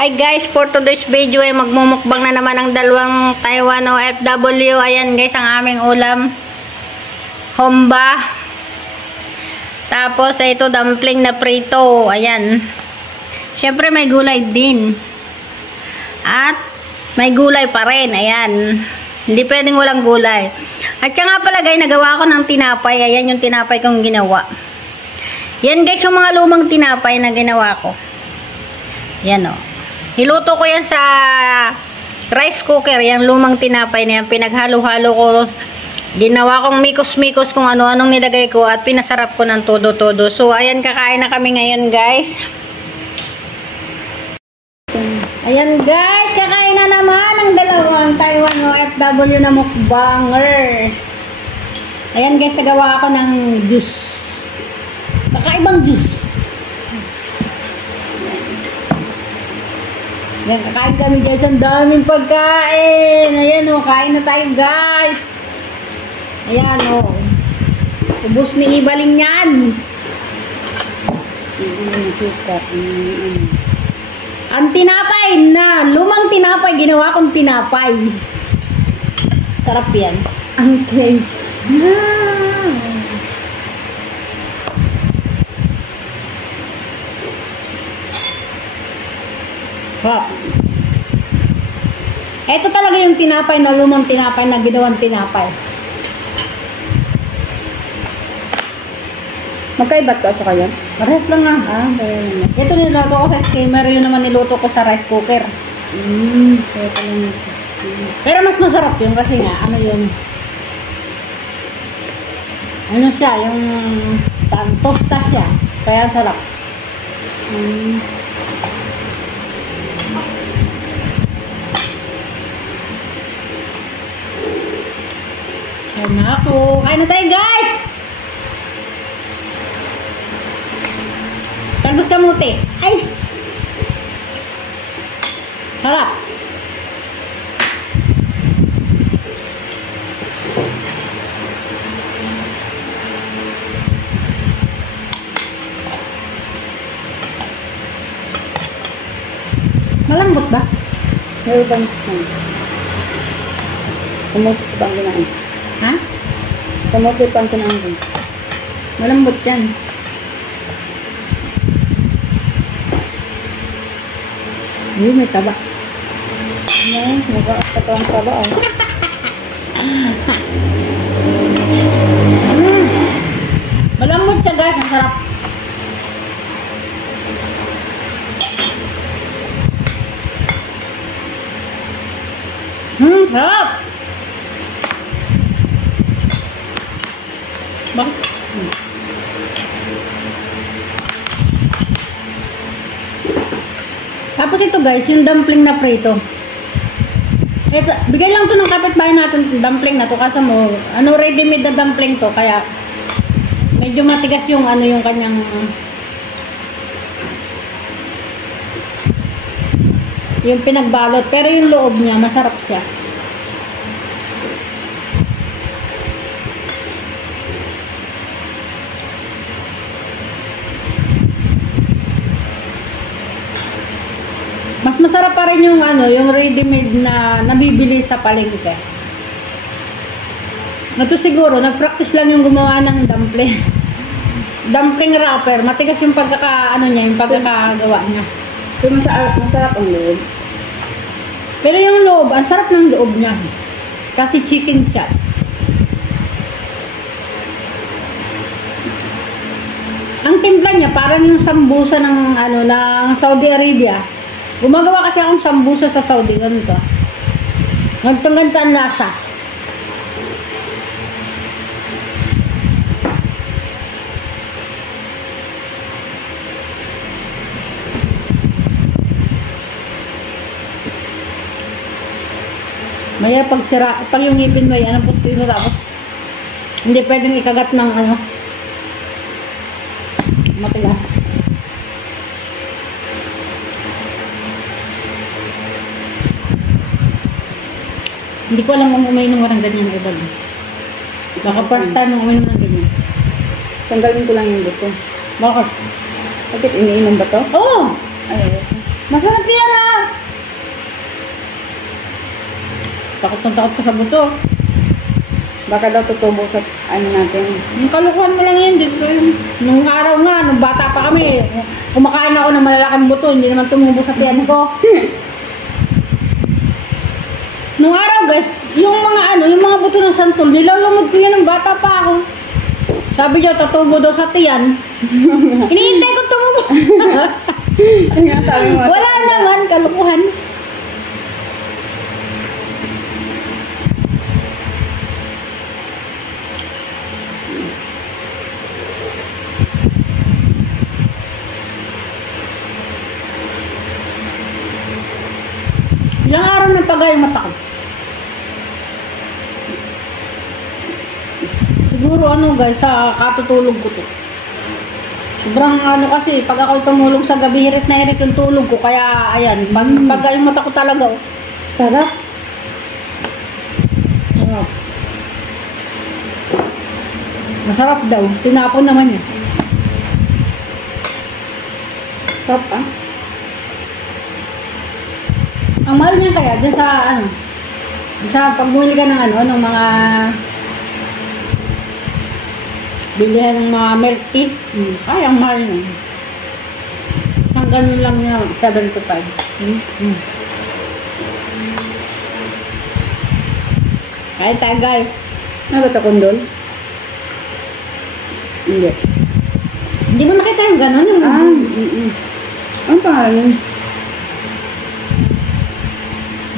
Hi guys, for today's video ay magmumukbang na naman ang dalawang Taiwan OFW. Ayan guys, ang aming ulam. Humba. Tapos ito dumpling na prito. Ayan. Siyempre may gulay din. At may gulay pa rin. Ayan. Hindi pwedeng walang gulay. At kaya nga pala guys, nagawa ko ng tinapay. Ayan yung tinapay kong ginawa. Yan guys, yung mga lumang tinapay na ginawa ko. Yan o. Niluto ko yan sa rice cooker. Yung lumang tinapay na yan. Pinaghalo-halo ko. Ginawa kong mikos-mikos kung ano-anong nilagay ko. At pinasarap ko ng todo-todo. So, ayan, kakain na kami ngayon, guys. Ayan, guys. Kakain na naman ang dalawang Taiwan OFW na mukbangers. Ayan, guys. Nagawa ako ng juice. Kakaibang juice. Ayan, kakain kami guys. Ang daming pagkain. Ayan o, kain na tayo guys. Ayan o. Ubus ni Ibaling yan. Ang tinapay na, lumang tinapay, ginawa kong tinapay. Sarap yan. Ang cake. Wow. Ito talaga yung tinapay na lumang tinapay na ginawang tinapay. Magkaiba to at saka yan? Parehas lang nga. Ito niluto ko sa skimmer, yun naman niluto ko sa rice cooker. Pero mas masarap yun kasi nga, ano yun? Ano siya, yung tosta siya. Kaya sarap. Kain na ako. Kain na tayo guys! Talbos kamuti. Ay! Harap! Malambot ba? Meron bang kamote pang kinain? Ha? Kamote pang kinain. Malambot yan. Yun, may taba. Yan, magkakata ang taba oh. Malambot siya guys, ang sarap. Sarap! Bakit? Tapos ito guys, yung dumpling na prito. Ito, bigay lang to ng kapitbahay natin, dumpling na to. Kasi mo, ano, ready made na dumpling to. Kaya, medyo matigas yung ano yung kanyang yung pinagbalot. Pero yung loob niya, masarap siya. Mas masarap pa rin yung ano, yung ready-made na nabibili sa palengke. Ito siguro, nag-practice lang yung gumawa ng dumpling. Dumpling wrapper. Matigas yung pagkaka, ano niya, yung pagkakagawa niya. Pero masarap ang loob. Pero yung loob, ang sarap ng loob niya. Kasi chicken siya. Ang timpla niya, parang yung sambusa ng, ano, ng Saudi Arabia. Gumagawa kasi akong sambusa sa Saudi. Ganito. Ganito ang lasa. Maya pag yung ngipin mo ay anong pustiso tapos hindi pwedeng ikagat ng ano. Matigas. Hindi ko alam kung umiinom ka ng ganyan iba. Baka first time mo uminom ng ganyan. Tanggalin ko lang yung buto. Bakit? Bakit iniinom ba to? Oo! Ay, Masarap yan ah! Takot na takot ka sa buto. Baka daw tutubo sa ano natin. Yung kalukuhan mo lang yan, dito yun. Nung araw nga, nung bata pa kami, kumakain ako ng malalaking buto, hindi naman tumubo sa tiyan ko. Nung araw guys, yung mga buto ng santol, nilalumod ko yan ng bata pa ako. Sabi niya, tatubo daw sa tiyan. Hinihintay ko tumubo. Wala naman, kalukuhan. Ilang araw na pagay yung mata ko. Siguro guys, sa katutulog ko to. Sobrang kasi, pag ako tumulog sa gabi, hirit na hirit yung tulog ko. Kaya, ayan, pagay yung mata ko talaga. Sarap. Sarap. Masarap daw. Tinapon naman yun. Sarap ah. Ang mahal niya kaya, dyan sa pag bumili ka ng ng mga bilihan ng mga milk tea, ay ang mahal niya. Isang ganun lang niya, 75. Ay, tagay. Ano ba ito kondol? Hindi. Hindi mo nakita yung ganun? Ang pangalan yun?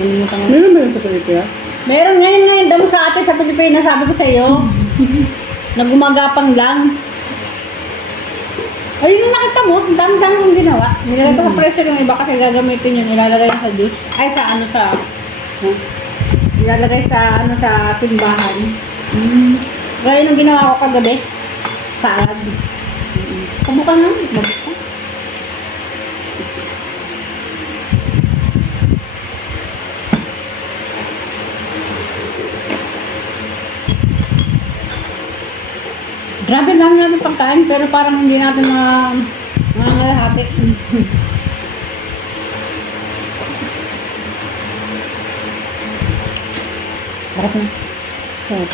Meron ba yun sa Pilipinas? Meron ngayon damo sa atin sa Pilipinas, sabi ko sa iyo. Nagumagapang lang. Ayun yung nakita mo, dami-dami yung ginawa. Nilagay ko sa pressure yung iba kasi gagamitin yun. Ilalagay sa juice. Ay, ilalagay sa timbahan. Gaya nung ginawa ko kagabi. Salad. Kabukan lang. Mabuka. Grabe lang natin pagkain, pero parang hindi natin nangangalahati. Sarap na. Sarap.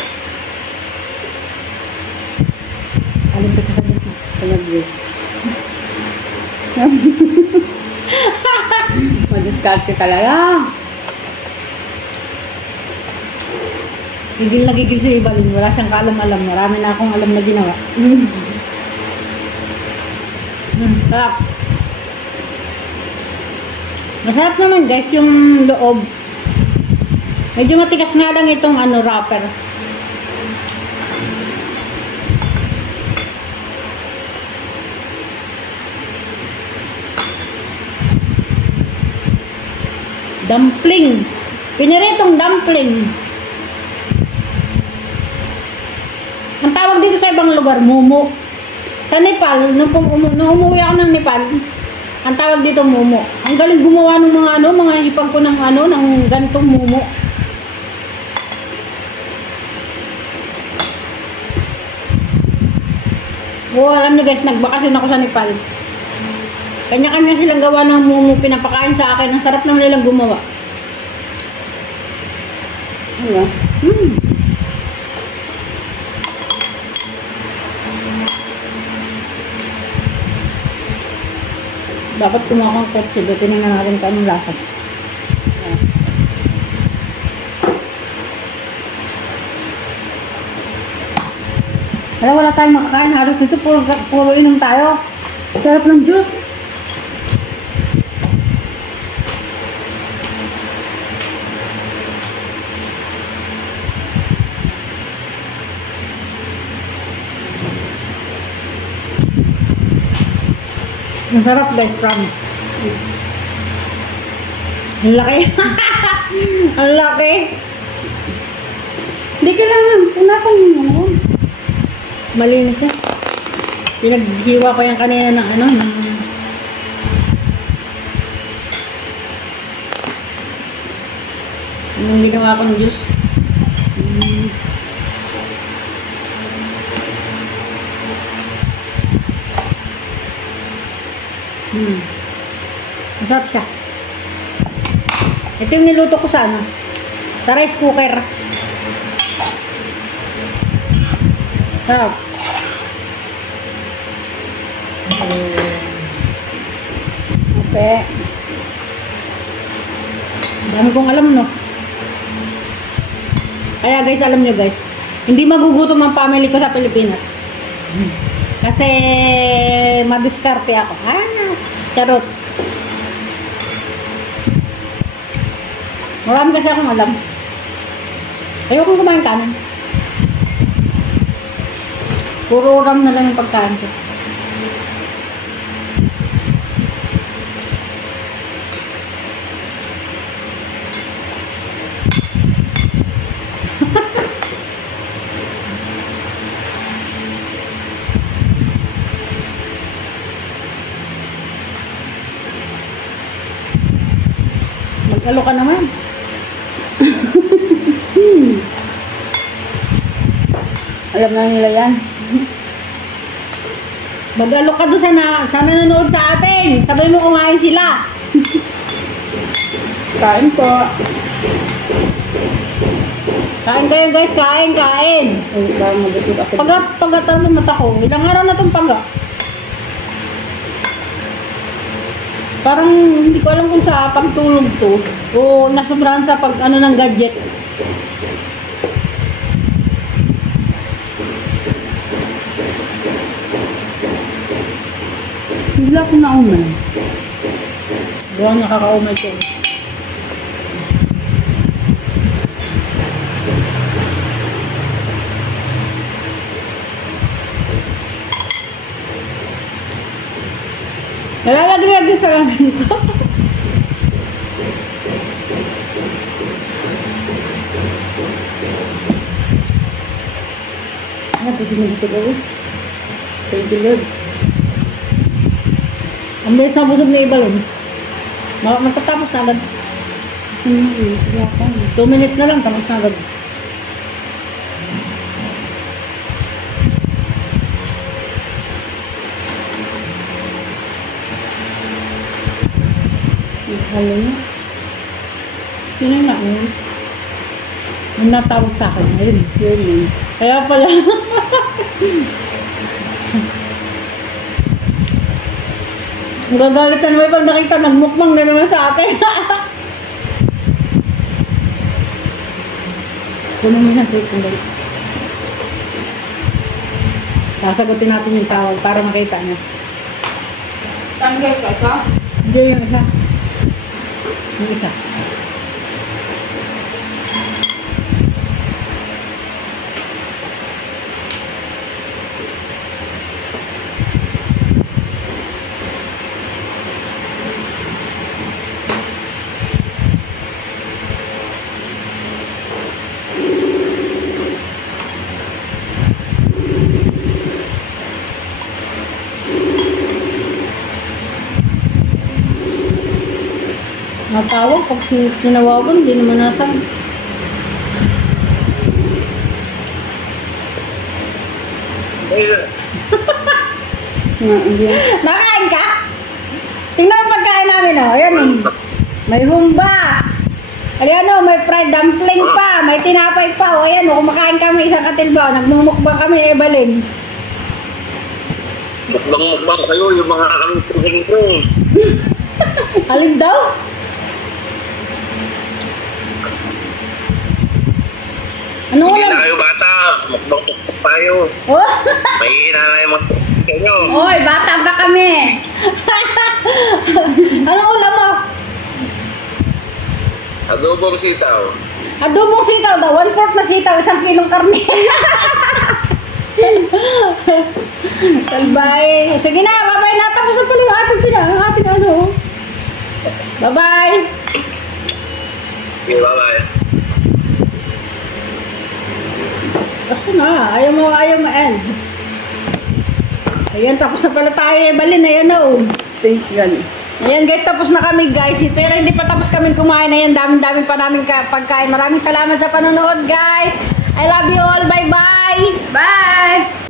Alimpit sa gis na. Palagay. Madiskarte talaga. Gigil na gigil si Ibalin. Wala siyang kaalam-alam. Marami na akong alam na ginawa. Sarap. Masarap naman guys yung loob. Medyo matigas nga lang itong wrapper. Dumpling. Piniritong dumpling. Ang tawag dito sa ibang lugar, mumo. Sa Nepal, nung umuwi ako ng Nepal, ang tawag dito mumo. Ang galing gumawa ng mga ipag ko ng ganitong mumo. Oo, alam niyo guys, nagbakasyon ako sa Nepal. Kanya-kanya silang gawa ng mumo, pinapakain sa akin. Ang sarap naman nilang gumawa. Ano? Dapat kumuha kang kotse, tinignan natin kung anong lasa. Wala tayong makakain. Halos dito, puro inom tayo. Sarap ng juice. Masarap guys, promise. Ang laki. Ang laki. Hindi kailangan. Punasan mo yun. Malinis eh. Pinaghiwa ko yan kanina ng anong ginawa kong juice. Masarap siya. Ito yung niluto ko sa Sa rice cooker. Sarap. Okay. Dami kong alam, no? Kaya guys, alam nyo guys, hindi magugutom ang family ko sa Pilipinas. Kasi madiskarte ako. Charot. Marami kasi akong alam. Ayokong kumain kanin. Puro uram na lang yung pagkain ko. Mag-alo ka naman. Alam na nila yan. Mag-alo ka doon sa nanonood sa atin. Sabay mo kumain sila. Kain po. Kain kayo guys, kain. Ay, parang mabusog ako. Pagat ng mata ko. Ilang araw na itong paga. Parang hindi ko alam kung sa pagtulog to o nasobrahan sa pag ano ng gadget. Bigla ko naumay. Doon nakakaumay ko. Nalalaglag sa ramen ko. Kasi mag-isip ako. Thank you, Lord. Ang bilis mabusog na iba yun. Matatapos na agad. 2 minutes na lang, tapos na agad. Halo na. Sino na yun? May natawag sa akin ngayon. Yun. Kaya pala. Ang gagalitan mo pag nakita nagmukbang na naman sa akin. Kunin mo na sa itong galit. Sasagutin natin yung tawag para makita niya. Tanggal ka ka? Hindi yung isa. Yung isa. Natawag pag tinawagan, hindi naman nasan. Nakain ka? Tingnan ang pagkain namin, oh. Ayan, may humba. Ayan, oh, may fried dumpling pa. May tinapay pa, oh. Ayan, oh, kumakain kami isang katilbaw. Nagmumukbang kami, Ebalin. Mukbang kayo, yung mga kami ko. Alin daw? Ano Hindi ulam? na kayo bata, mukbang tayo. Oh. May nanay mga kayo. Oy, bata pa kami. Anong ulam mo? Adobong sitaw. Adobong sitaw daw. 1/4 na sitaw, 1 kilong karne. Salbay. Sige na, bye-bye na. Tapos na pala yung ating ano. Bye-bye. Okay, bye-bye. Kasi na, ayaw mo end. Ayan, tapos na pala tayo, Ebalin. Ayan na, oh. Thanks, gan. Ayan guys, tapos na kami guys. Pero hindi pa tapos kami kumain. Ayan, dami-dami pa namin pagkain. Maraming salamat sa panonood guys. I love you all. Bye-bye. Bye!